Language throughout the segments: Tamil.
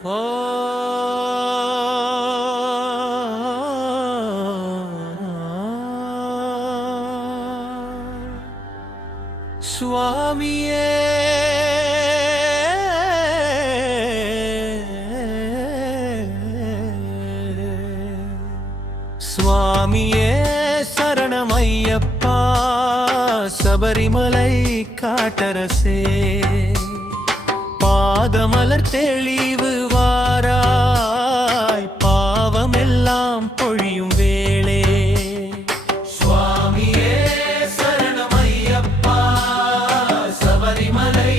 ஓ சுவாமியே சுவாமியே சரணமையப்பா சபரிமலை காட்டரசே பாதமலர் தெளிவு வாராய் பாவமெல்லாம் பொழியும் வேளே சுவாமியே சரணமையப்பா சபரிமலை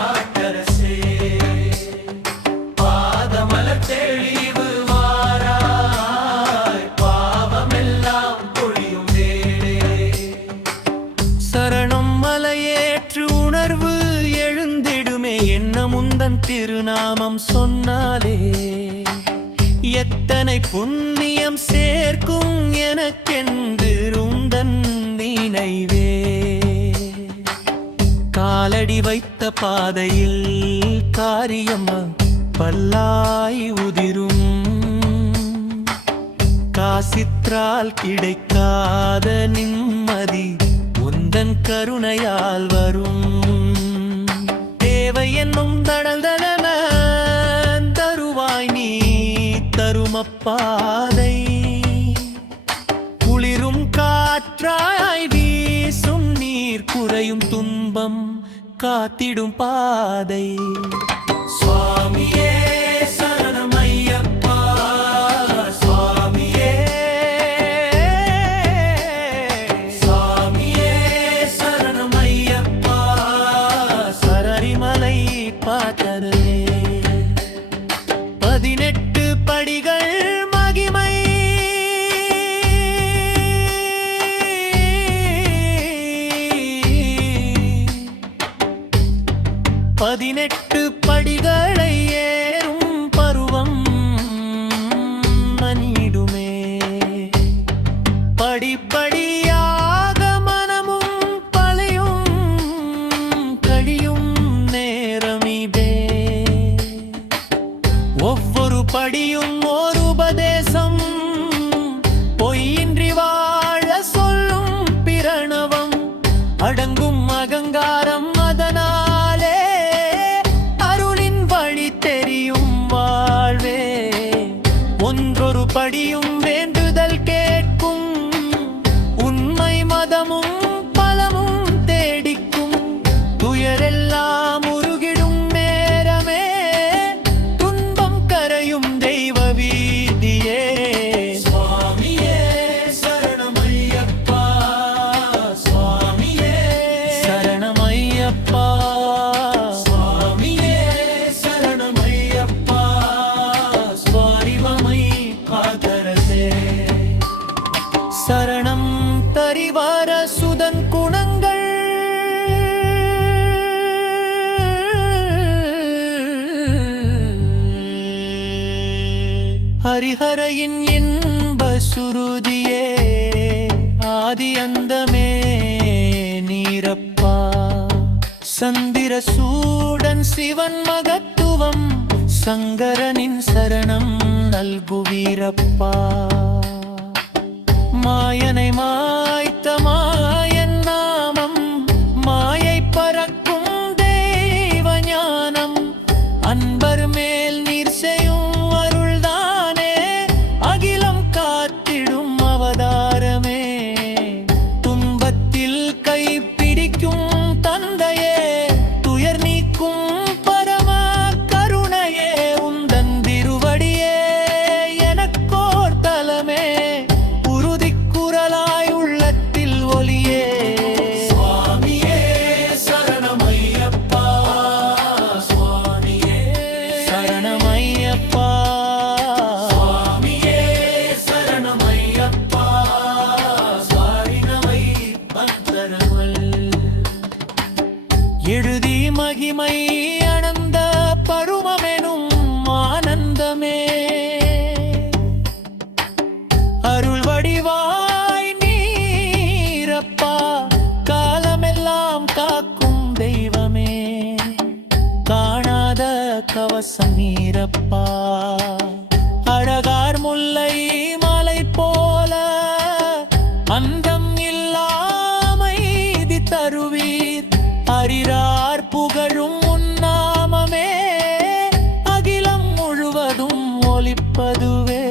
காட்டரசே பாதமலர் தெளிவு வாராய் பாவமெல்லாம் பொழியும் வேளே சரணம் மலையேற்று உணர்வு எழுந்திடுமே என்ன முந்தன் திருநாமம் சொன்னாலே எத்தனை புண்ணியம் சேர்க்கும் எனக்கென்று உந்தன் நினைவே காலடி வைத்த பாதையில் காரியம் பல்லாய் உதிரும் காசிற்றால் கிடைக்காத நிம்மதி உந்தன் கருணையால் வரும் தேவை என்னும் தடல்தலன தருவாய் நீ தருமப்பாதை குளிரும் காற்றாய் வீசும் நீர் குறையும் துன்பம் காத்திடும் பாதை சுவாமியே சரணமையப்பா சுவாமியே சுவாமியே சரணமையப்பா சபரிமலை பாட்டரே 18 படிகள் மகிமை பதினெட்டு படிகளை ஏறும் பருவம் மனிடுமே படிப்படியாக மனமும் பழையும் கழியும் நேரமிதே ஒவ்வொரு படியும் ஒரு உபதேசம் பொய்யின்றி வாழ சொல்லும் பிரணவம் அடங்கும் அகங்காரம் அதனாலே அருளின் வழி தெரியும் வாழ்வே ஒன்றொரு படியும் வேண்டுதல் கேட்கும் உண்மை மதமும் பலமும் தேடிக்கும் துயரெல்லாம் உருகிடும் நேரமே துன்பம் கரையும் தெய்வ வீதியே சுவாமியே சரணமையப்பா சுவாமியே சரணமையப்பா சுவாமியே சரணமையப்பா ஸ்வாரிமமை காதரசே சரணம் தரிவார சுதன் குணங்கள் ஹரிஹரையின் இன்ப சுருதியே ஆதி அந்தமே நீரப்பா சந்திர சூடன் சிவன் மகத்துவம் சங்கரனின் சரணம் நல்குவீரப்பா மாயனை மாய்த்த மாயன் நாமம் மாயை பறக்கும் தெய்வ ஞானம் அன்பர் மேல் நீர் செய்யும் அருள்தானே அகிலம் காத்திடும் அவதாரமே துன்பத்தில் கை பிடிக்கும் தந்தையே துயர் நீக்கும் பரம கருணையே உந்தன் திருவடியே எனக்கோர் தலமே உறுதிக்குரலாய் உள்ளத்தில் ஒளியே சுவாமியே சரணமையப்பா சுவாமியே சரணமையப்பா சுவாமியே சரணமையப்பா ஸ்வாரிமலை பக்தரவல் எழுதி மகிமை அனந்த பருவமெனும் ஆனந்தமே அருள் வடிவாய் நீரப்பா காலமெல்லாம் காக்கும் தெய்வமே காணாத கவலை கவசம் நீரப்பா. அழகார் முல்லை மலை போல அந்தம் இல்லாமைதி தருவீர். அரிரார் புகழும் உன்னாமமே அகிலம் முழுவதும் ஒலிப்பதுவே.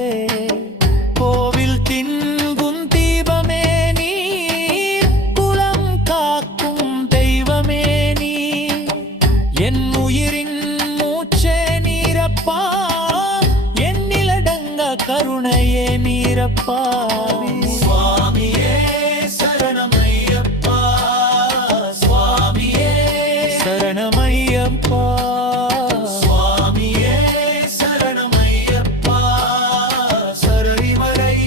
கோவில் தின்கும் தீபமே நீர், குலம் காக்கும் தெய்வமே நீர். என் உயிரின் மூச்சே நீரப்பா, என்னிலடங்க கருணையே நீரப்பா. சுவாமியே சரணமையப்பா, சுவாமியே சரணமையப்பா, சுவாமியே சரணமையப்பா. சரரிமலை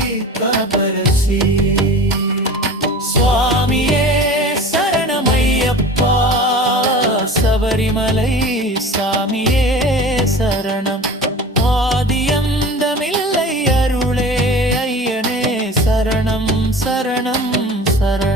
கபரசி சுவாமியே சரணமையப்பா, சபரிமலை சாமியே சரணம். ஆதியந்தமில்லை அருளே ஐயனே சரணம் சரணம் சரணம்.